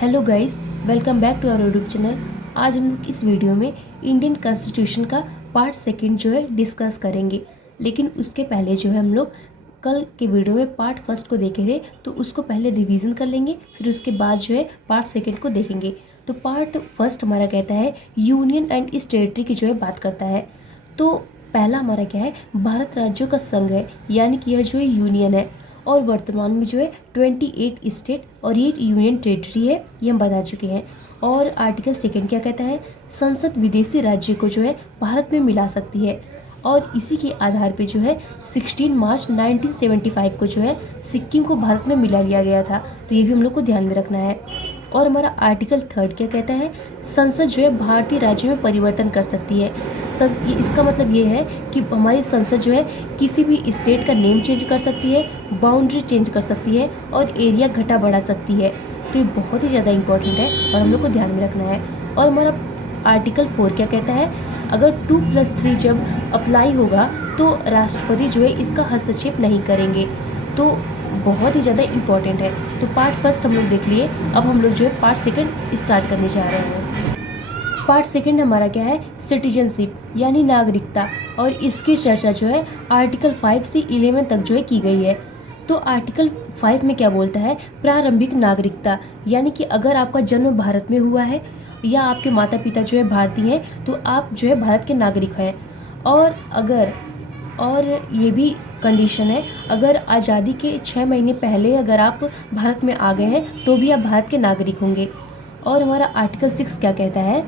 Hello guys, welcome back to our YouTube channel. आज हम लोग इस वीडियो में इंडियन कॉन्स्टिट्यूशन का पार्ट सेकंड जो है डिस्कस करेंगे। लेकिन उसके पहले जो है हम लोग कल के वीडियो में पार्ट फर्स्ट को देखे थे, तो उसको पहले रिवीजन कर लेंगे, फिर उसके बाद जो है पार्ट सेकंड को देखेंगे। तो पार्ट फर्स्ट हमारा कहता है यूनियन एंड इस टेरिटरी की जो है बात करता है। तो पहला हमारा क्या है, भारत राज्यों का संघ है, यानी कि यह जो है यूनियन है और वर्तमान में जो है 28 स्टेट और 8 यूनियन टेरिटरी है, ये हम बता चुके हैं। और आर्टिकल सेकंड क्या कहता है, संसद विदेशी राज्य को जो है भारत में मिला सकती है। और इसी के आधार पे जो है 16 मार्च 1975 को जो है सिक्किम को भारत में मिला लिया गया था। तो ये भी हम लोग को ध्यान में रखना है। और हमारा आर्टिकल थर्ड क्या कहता है, संसद जो है भारतीय राज्यों में परिवर्तन कर सकती है। इसका मतलब ये है कि हमारी संसद जो है किसी भी स्टेट का नेम चेंज कर सकती है, बाउंड्री चेंज कर सकती है और एरिया घटा बढ़ा सकती है। तो ये बहुत ही ज़्यादा इंपॉर्टेंट है और हम लोग को ध्यान में रखना है। और हमारा आर्टिकल 4 क्या कहता है, अगर 2+3 जब अप्लाई होगा तो राष्ट्रपति जो है इसका हस्तक्षेप नहीं करेंगे। तो बहुत ही ज़्यादा इम्पॉर्टेंट है। तो पार्ट फर्स्ट हम लोग देख लिए, अब हम लोग जो है पार्ट सेकंड स्टार्ट करने जा रहे हैं। पार्ट सेकंड हमारा क्या है, सिटीजनशिप यानी नागरिकता, और इसकी चर्चा जो है आर्टिकल 5 से 11 तक जो है की गई है। तो आर्टिकल 5 में क्या बोलता है, प्रारंभिक नागरिकता, यानी कि अगर आपका जन्म भारत में हुआ है या आपके माता पिता जो है भारतीय हैं तो आप जो है भारत के नागरिक हैं। और ये भी कंडीशन है, अगर आज़ादी के 6 महीने पहले अगर आप भारत में आ गए हैं तो भी आप भारत के नागरिक होंगे। और हमारा आर्टिकल 6 क्या कहता है,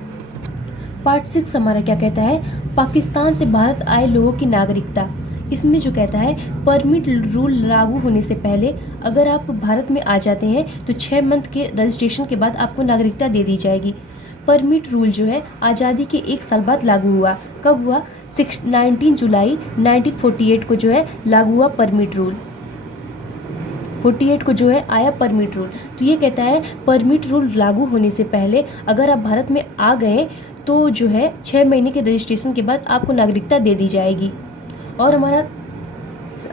पार्ट 6 हमारा क्या कहता है, पाकिस्तान से भारत आए लोगों की नागरिकता। इसमें जो कहता है, परमिट रूल लागू होने से पहले अगर आप भारत में आ जाते हैं तो 6 मंथ के रजिस्ट्रेशन के बाद आपको नागरिकता दे दी जाएगी। परमिट रूल जो है आज़ादी के 1 साल बाद लागू हुआ। कब हुआ, 19 जुलाई 1948 को जो है लागू हुआ परमिट रूल। 48 को जो है आया परमिट रूल। तो ये कहता है परमिट रूल लागू होने से पहले अगर आप भारत में आ गए तो जो है 6 महीने के रजिस्ट्रेशन के बाद आपको नागरिकता दे दी जाएगी। और हमारा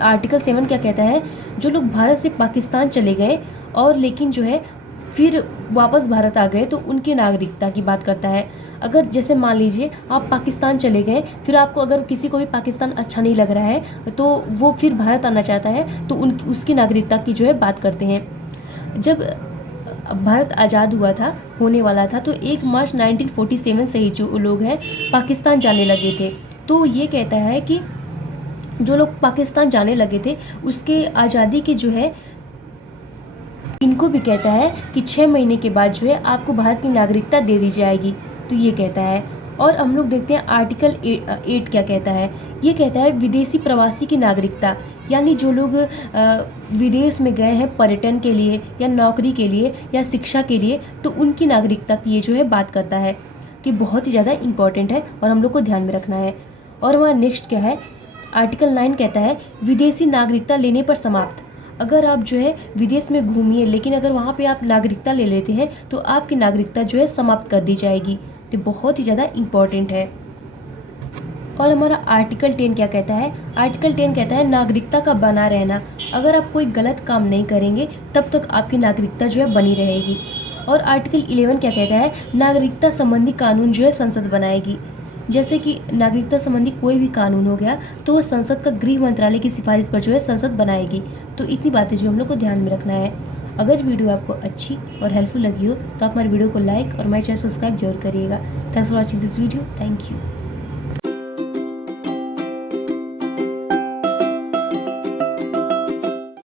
आर्टिकल 7 क्या कहता है, जो लोग भारत से पाकिस्तान चले गए और लेकिन जो है फिर वापस भारत आ गए तो उनकी नागरिकता की बात करता है। अगर जैसे मान लीजिए आप पाकिस्तान चले गए, फिर आपको अगर किसी को भी पाकिस्तान अच्छा नहीं लग रहा है तो वो फिर भारत आना चाहता है तो उसकी नागरिकता की जो है बात करते हैं। जब भारत आज़ाद हुआ था, होने वाला था, तो 1 मार्च 1947 से ही जो लोग हैं पाकिस्तान जाने लगे थे। तो ये कहता है कि जो लोग पाकिस्तान जाने लगे थे उसके आज़ादी के जो है इनको भी कहता है कि 6 महीने के बाद जो है आपको भारत की नागरिकता दे दी जाएगी। तो ये कहता है। और हम लोग देखते हैं आर्टिकल 8 क्या कहता है, ये कहता है विदेशी प्रवासी की नागरिकता, यानी जो लोग विदेश में गए हैं पर्यटन के लिए या नौकरी के लिए या शिक्षा के लिए, तो उनकी नागरिकता की ये जो है बात करता है। कि बहुत ही ज़्यादा इंपॉर्टेंट है और हम लोग को ध्यान में रखना है। और हमारा नेक्स्ट क्या है, आर्टिकल 9 कहता है विदेशी नागरिकता लेने पर समाप्त। अगर आप जो है विदेश में घूमिए लेकिन अगर वहाँ पे आप नागरिकता ले लेते हैं तो आपकी नागरिकता जो है समाप्त कर दी जाएगी। तो बहुत ही ज़्यादा इम्पॉर्टेंट है। और हमारा आर्टिकल 10 क्या कहता है, आर्टिकल 10 कहता है नागरिकता का बना रहना। अगर आप कोई गलत काम नहीं करेंगे तब तक आपकी नागरिकता जो है बनी रहेगी। और आर्टिकल 11 क्या कहता है, नागरिकता संबंधी कानून जो है संसद बनाएगी। जैसे कि नागरिकता संबंधी कोई भी कानून हो गया तो वो संसद का गृह मंत्रालय की सिफारिश पर जो है संसद बनाएगी। तो इतनी बातें जो हम लोग को ध्यान में रखना है। अगर वीडियो आपको अच्छी और हेल्पफुल लगी हो तो आप हमारे वीडियो को लाइक और हमारे चैनल सब्सक्राइब जरूर करिएगा। Thanks for watching this video. Thank you.